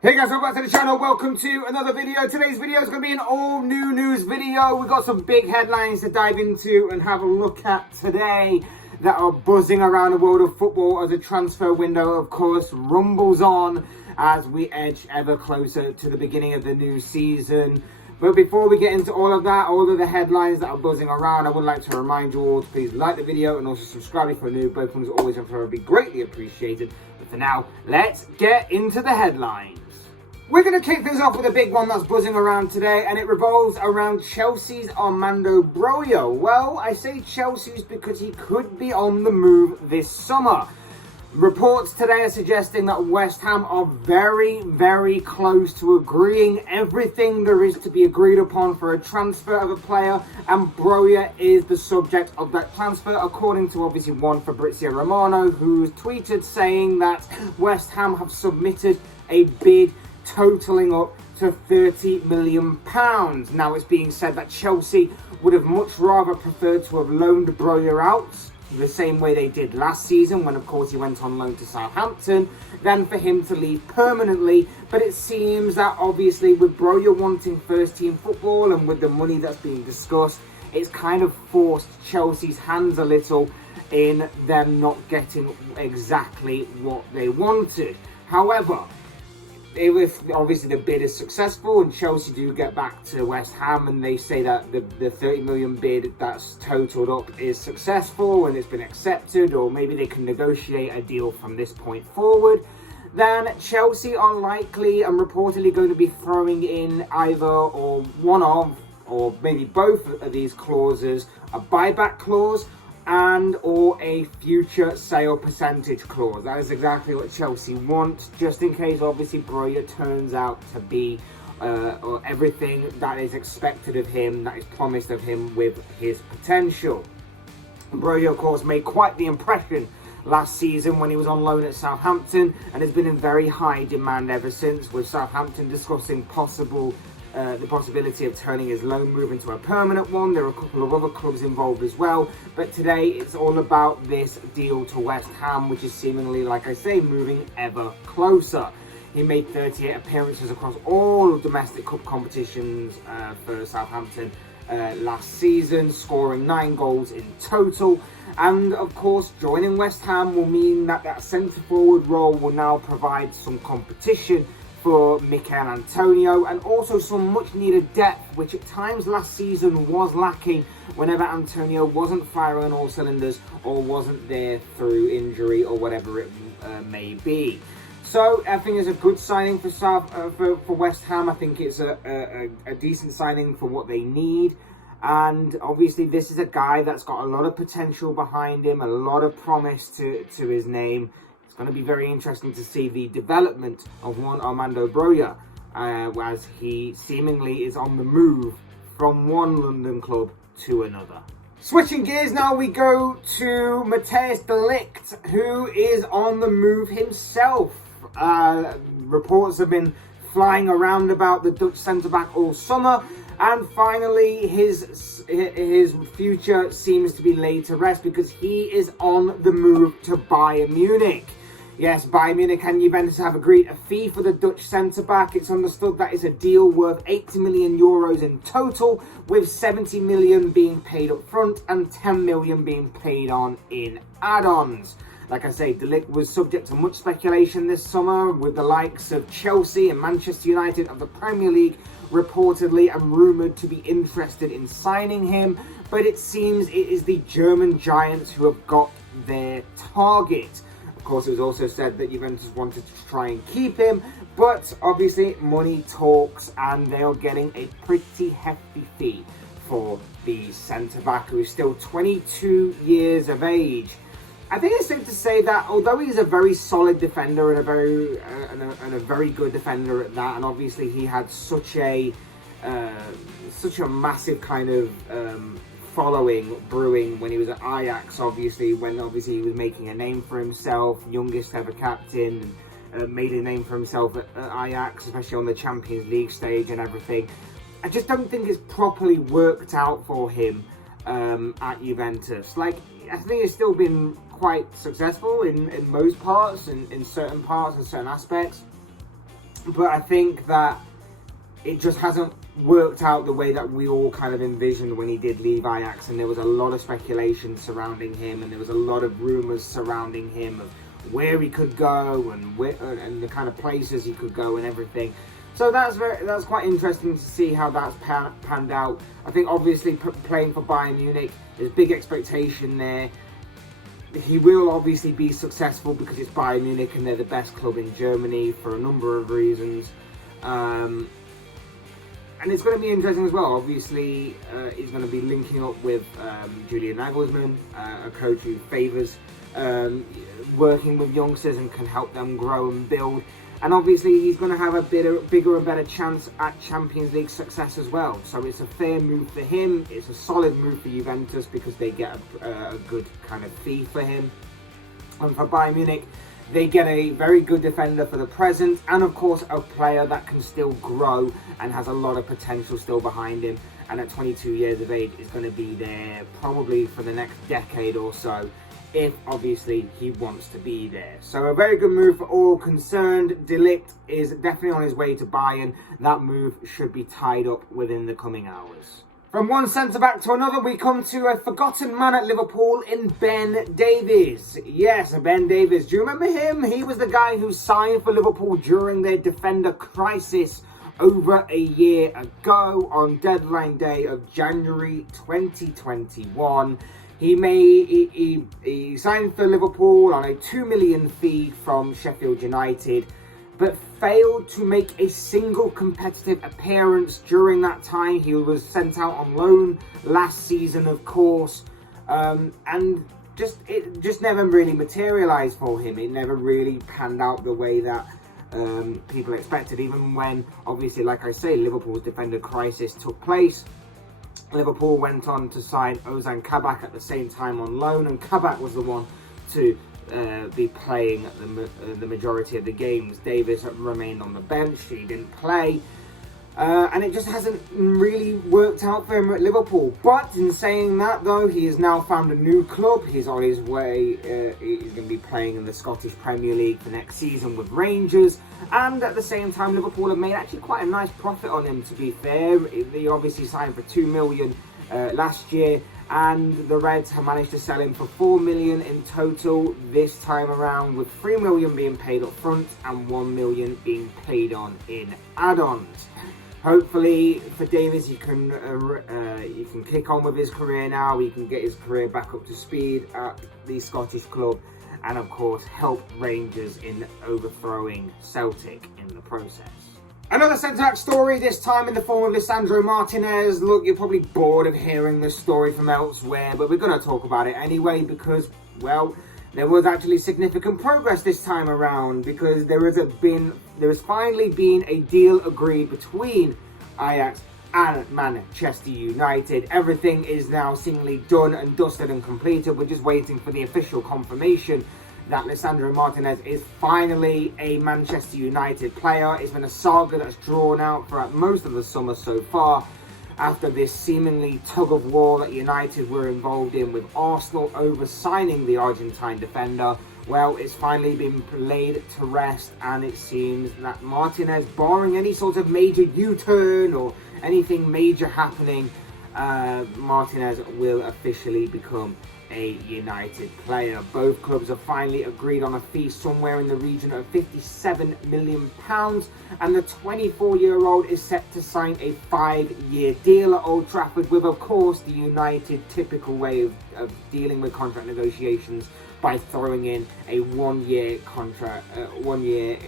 Hey guys, welcome back to the channel. Welcome to another video. Today's video is going to be an all new news video. We've got some big headlines to dive into and have a look at today that are buzzing around the world of football as a transfer window, of course, rumbles on as we edge ever closer to the beginning of the new season. But before we get into all of that, all of the headlines that are buzzing around, I would like to remind you all to please like the video and also subscribe if you're new. Both ones always would be greatly appreciated. But for now, let's get into the headlines. We're going to kick things off with a big one that's buzzing around today, and it revolves around Chelsea's Armando Broja. Well, I say Chelsea's because he could be on the move this summer. Reports today are suggesting that West Ham are very, very close to agreeing everything there is to be agreed upon for a transfer of a player, and Broja is the subject of that transfer, according to obviously one Fabrizio Romano, who's tweeted saying that West Ham have submitted a bid totaling up to £30 million. Now it's being said that Chelsea would have much rather preferred to have loaned Broja out the same way they did last season when of course he went on loan to Southampton than for him to leave permanently. But it seems that obviously with Broja wanting first team football and with the money that's being discussed, it's kind of forced Chelsea's hands a little in them not getting exactly what they wanted. However, if obviously the bid is successful and Chelsea do get back to West Ham and they say that the 30 million bid that's totaled up is successful and it's been accepted, or maybe they can negotiate a deal from this point forward, then Chelsea are likely and reportedly going to be throwing in either or one of, or maybe both of these clauses, a buyback clause and or a future sale percentage clause. That is exactly what Chelsea wants, just in case obviously Broja turns out to be or everything that is expected of him, that is promised of him with his potential. Broja, of course, made quite the impression last season when he was on loan at Southampton and has been in very high demand ever since, with Southampton discussing the possibility of turning his loan move into a permanent one. There are a couple of other clubs involved as well, but today it's all about this deal to West Ham, which is seemingly, like I say, moving ever closer. He made 38 appearances across all domestic cup competitions for Southampton last season, scoring 9 goals in total. And of course, joining West Ham will mean that centre forward role will now provide some competition for Mikel Antonio, and also some much needed depth, which at times last season was lacking whenever Antonio wasn't firing on all cylinders or wasn't there through injury or whatever it may be. So I think it's a good signing for West Ham. I think it's a decent signing for what they need. And obviously this is a guy that's got a lot of potential behind him, a lot of promise to his name. It's going to be very interesting to see the development of one Armando Broja as he seemingly is on the move from one London club to another. Switching gears now, we go to Matthijs de Ligt, who is on the move himself. Reports have been flying around about the Dutch centre-back all summer, and finally his future seems to be laid to rest because he is on the move to Bayern Munich. Yes, Bayern Munich and Juventus have agreed a fee for the Dutch centre-back. It's understood that it's a deal worth 80 million euros in total, with 70 million being paid up front and 10 million being paid on in add-ons. Like I say, De Ligt was subject to much speculation this summer, with the likes of Chelsea and Manchester United of the Premier League reportedly and rumoured to be interested in signing him. But it seems it is the German giants who have got their target. Of course, it was also said that Juventus wanted to try and keep him, but obviously money talks, and they are getting a pretty hefty fee for the centre-back, who is still 22 years of age. I think it's safe to say that although he's a very solid defender and a very good defender at that, and obviously he had such a massive kind of following brewing when he was at Ajax, obviously he was making a name for himself, youngest ever captain, made a name for himself at Ajax, especially on the Champions League stage and everything. I just don't think it's properly worked out for him at Juventus. Like, I think it's still been quite successful in most parts, in certain parts and certain aspects. but I think that it just hasn't worked out the way that we all kind of envisioned when he did leave Ajax, and there was a lot of speculation surrounding him, and there was a lot of rumours surrounding him of where he could go and the kind of places he could go and everything. So that's quite interesting to see how that's panned out. I think obviously playing for Bayern Munich, there's big expectation there. He will obviously be successful because it's Bayern Munich and they're the best club in Germany for a number of reasons. And it's going to be interesting as well. Obviously, he's going to be linking up with Julian Nagelsmann, a coach who favours working with youngsters and can help them grow and build. And obviously, he's going to have a bigger and better chance at Champions League success as well. So it's a fair move for him. It's a solid move for Juventus because they get a good kind of fee for him. And for Bayern Munich, they get a very good defender for the present, and of course a player that can still grow and has a lot of potential still behind him, and at 22 years of age is going to be there probably for the next decade or so, if obviously he wants to be there. So a very good move for all concerned. De Ligt is definitely on his way to Bayern. That move should be tied up within the coming hours. From one centre-back to another, we come to a forgotten man at Liverpool in Ben Davies. Yes, Ben Davies. Do you remember him? He was the guy who signed for Liverpool during their defender crisis over a year ago on deadline day of January 2021. He signed for Liverpool on a $2 million fee from Sheffield United, but failed to make a single competitive appearance during that time. He was sent out on loan last season, of course, and it just never really materialised for him. It never really panned out the way that people expected, even when, obviously, like I say, Liverpool's defender crisis took place. Liverpool went on to sign Ozan Kabak at the same time on loan, and Kabak was the one to be playing the majority of the games. Davies remained on the bench. He didn't play, and it just hasn't really worked out for him at Liverpool. But in saying that, though, he has now found a new club. He's on his way. He's going to be playing in the Scottish Premier League for next season with Rangers, and at the same time Liverpool have made actually quite a nice profit on him, to be fair. They obviously signed for $2 million last year, and the Reds have managed to sell him for $4 million in total this time around, with $3 million being paid up front and $1 million being paid on in add-ons. Hopefully for Davies, he can kick on with his career now. He can get his career back up to speed at the Scottish club, and of course help Rangers in overthrowing Celtic in the process. Another centre-back story, this time in the form of Lissandro Martinez. Look, you're probably bored of hearing this story from elsewhere, but we're going to talk about it anyway because, well, there was actually significant progress this time around, because there has finally been a deal agreed between Ajax and Manchester United. Everything is now seemingly done and dusted and completed. We're just waiting for the official confirmation that Lissandro Martinez is finally a Manchester United player. It's been a saga that's drawn out throughout most of the summer so far, after this seemingly tug-of-war that United were involved in with Arsenal over signing the Argentine defender. Well, it's finally been laid to rest, and it seems that Martinez, barring any sort of major U-turn or anything major happening, Martinez will officially become a United player. Both clubs have finally agreed on a fee somewhere in the region of £57 million, and the 24-year-old is set to sign a 5-year deal at Old Trafford, with, of course, the United typical way of dealing with contract negotiations by throwing in a 1-year contract, 1-year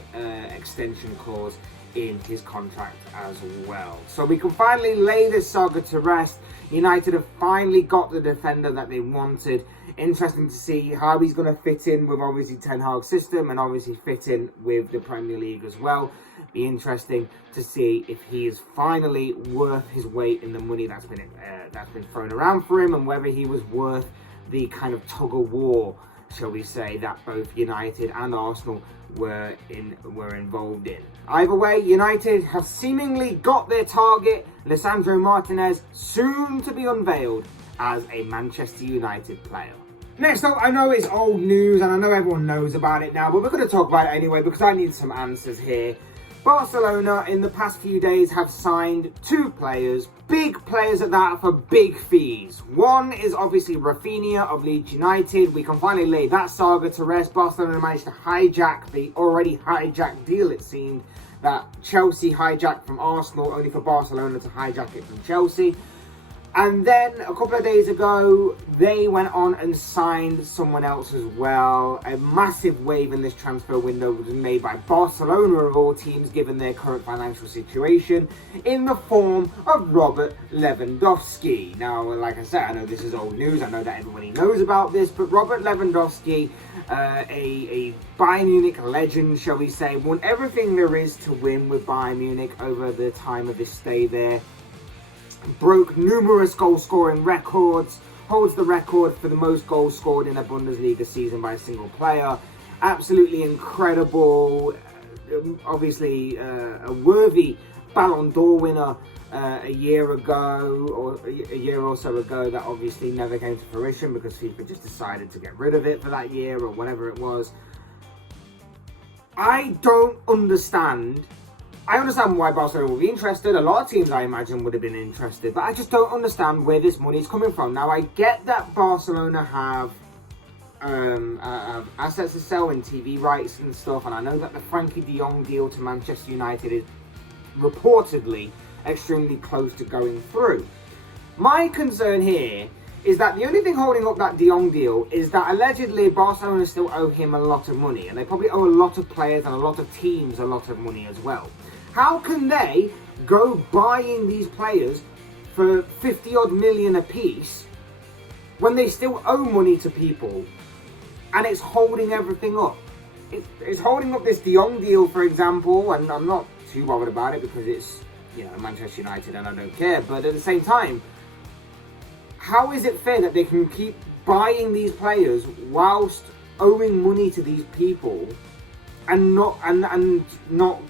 extension clause in his contract as well. So we can finally lay this saga to rest. United have finally got the defender that they wanted. Interesting to see how he's going to fit in with obviously Ten Hag's system, and obviously fit in with the Premier League as well. Be interesting to see if he is finally worth his weight in the money that's been thrown around for him, and whether he was worth the kind of tug-of-war, shall we say, that both United and Arsenal were involved in. Either way, United have seemingly got their target. Lissandro Martinez soon to be unveiled as a Manchester United player. Next up, I know it's old news and I know everyone knows about it now, but we're going to talk about it anyway because I need some answers here. Barcelona in the past few days have signed 2 players, big players at that, for big fees. One is obviously Rafinha of Leeds United. We can finally lay that saga to rest. Barcelona managed to hijack the already hijacked deal, it seemed, that Chelsea hijacked from Arsenal, only for Barcelona to hijack it from Chelsea. And then a couple of days ago, they went on and signed someone else as well. A massive wave in this transfer window was made by Barcelona of all teams, given their current financial situation, in the form of Robert Lewandowski. Now, like I said, I know this is old news. I know that everybody knows about this, but Robert Lewandowski, a Bayern Munich legend, shall we say, won everything there is to win with Bayern Munich over the time of his stay there. Broke numerous goal-scoring records, holds the record for the most goals scored in a Bundesliga season by a single player. Absolutely incredible, obviously a worthy Ballon d'Or winner a year ago, or a year or so ago, that obviously never came to fruition because FIFA just decided to get rid of it for that year or whatever it was. I don't understand. I understand why Barcelona will be interested. A lot of teams, I imagine, would have been interested. But I just don't understand where this money is coming from. Now, I get that Barcelona have assets to sell and TV rights and stuff. And I know that the Frankie de Jong deal to Manchester United is reportedly extremely close to going through. My concern here is that the only thing holding up that de Jong deal is that allegedly Barcelona still owe him a lot of money. And they probably owe a lot of players and a lot of teams a lot of money as well. How can they go buying these players for 50-odd million a piece when they still owe money to people, and it's holding everything up? It's holding up this de Jong deal, for example, and I'm not too bothered about it because it's, you know, Manchester United and I don't care. But at the same time, how is it fair that they can keep buying these players whilst owing money to these people and not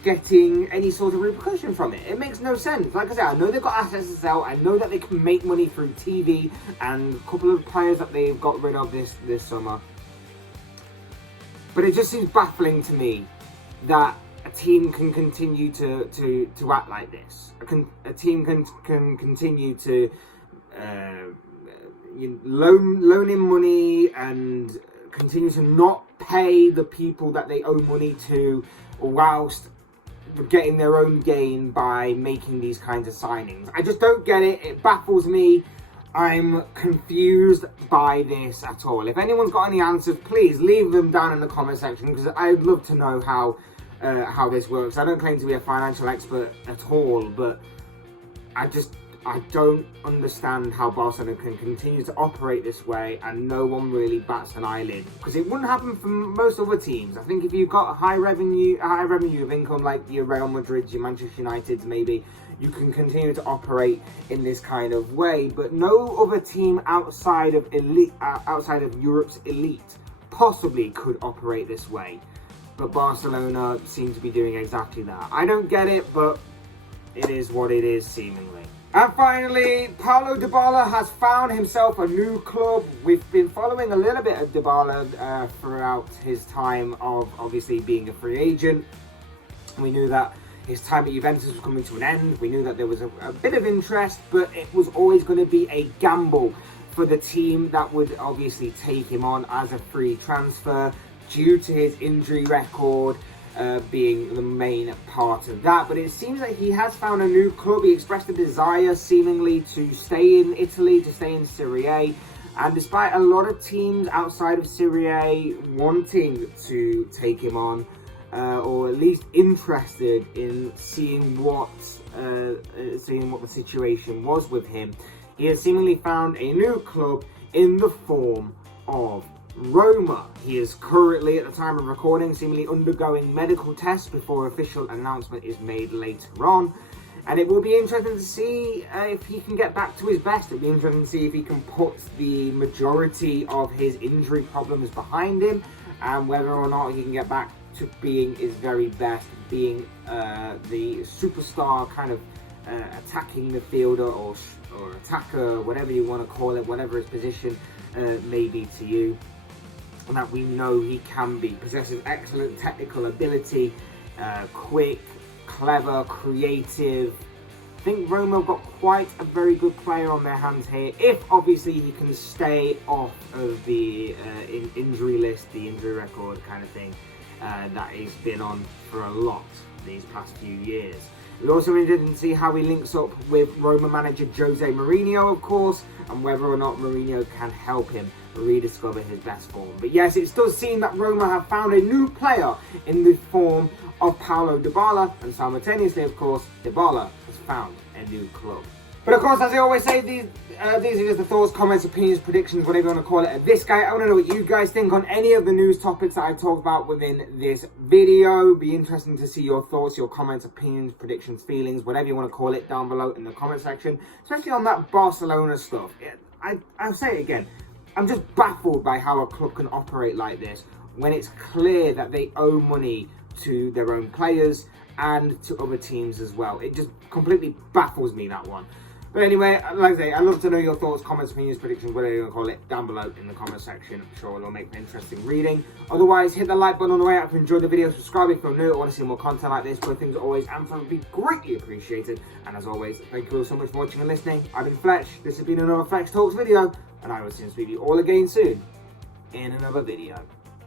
getting any sort of repercussion from it? It makes no sense. Like I said, I know they've got assets to sell. I know that they can make money through TV and a couple of players that they've got rid of this summer. But it just seems baffling to me that a team can continue to act like this. A team can continue to loan in money and continue to not pay the people that they owe money to, whilst getting their own gain by making these kinds of signings. I just don't get it. It baffles me. I'm confused by this at all. If anyone's got any answers, please leave them down in the comment section, because I'd love to know how this works. I don't claim to be a financial expert at all, but I don't understand how Barcelona can continue to operate this way and no one really bats an eyelid, because it wouldn't happen for most other teams. I think if you've got a high revenue of income, like your Real Madrid, your Manchester United, maybe you can continue to operate in this kind of way. But no other team outside of Europe's elite possibly could operate this way. But Barcelona seem to be doing exactly that. I don't get it, but it is what it is, seemingly. And finally, Paulo Dybala has found himself a new club. We've been following a little bit of Dybala throughout his time of obviously being a free agent. We knew that his time at Juventus was coming to an end. We knew that there was a bit of interest, but it was always going to be a gamble for the team that would obviously take him on as a free transfer due to his injury record being the main part of that. But it seems that he has found a new club. He expressed a desire seemingly to stay in Italy, to stay in Serie A, and despite a lot of teams outside of Serie A wanting to take him on, or at least interested in seeing what the situation was with him, he has seemingly found a new club in the form of Roma. He is currently, at the time of recording, seemingly undergoing medical tests before official announcement is made later on. And it will be interesting to see if he can get back to his best. It'll be interesting to see if he can put the majority of his injury problems behind him, and whether or not he can get back to being his very best, being the superstar kind of attacking midfielder or attacker, whatever you want to call it, whatever his position may be to you. And that we know he can be. Possesses excellent technical ability, quick, clever, creative. I think Roma have got quite a very good player on their hands here, if obviously he can stay off of the injury list, the injury record kind of thing that he's been on for a lot these past few years. We're also interested to see how he links up with Roma manager Jose Mourinho, of course, and whether or not Mourinho can help him rediscover his best form. But yes, it does seem that Roma have found a new player in the form of Paulo Dybala, and simultaneously, of course, Dybala has found a new club. But of course, as I always say, these are just the thoughts, comments, opinions, predictions, whatever you want to call it, of this guy. I want to know what you guys think on any of the news topics that I talked about within this video. Be interesting to see your thoughts, your comments, opinions, predictions, feelings, whatever you want to call it, down below in the comment section. Especially on that Barcelona stuff. I'll say it again. I'm just baffled by how a club can operate like this when it's clear that they owe money to their own players and to other teams as well. It just completely baffles me, that one. But anyway, like I say, I'd love to know your thoughts, comments, opinions, predictions, whatever you want to call it, down below in the comment section. I'm sure it'll make for interesting reading. Otherwise, hit the like button on the way out if you enjoyed the video. Subscribe if you're new or want to see more content like this. Both things are always and would be greatly appreciated. And as always, thank you all so much for watching and listening. I've been Fletch. This has been another Fletch Talks video, and I will see you all again soon in another video.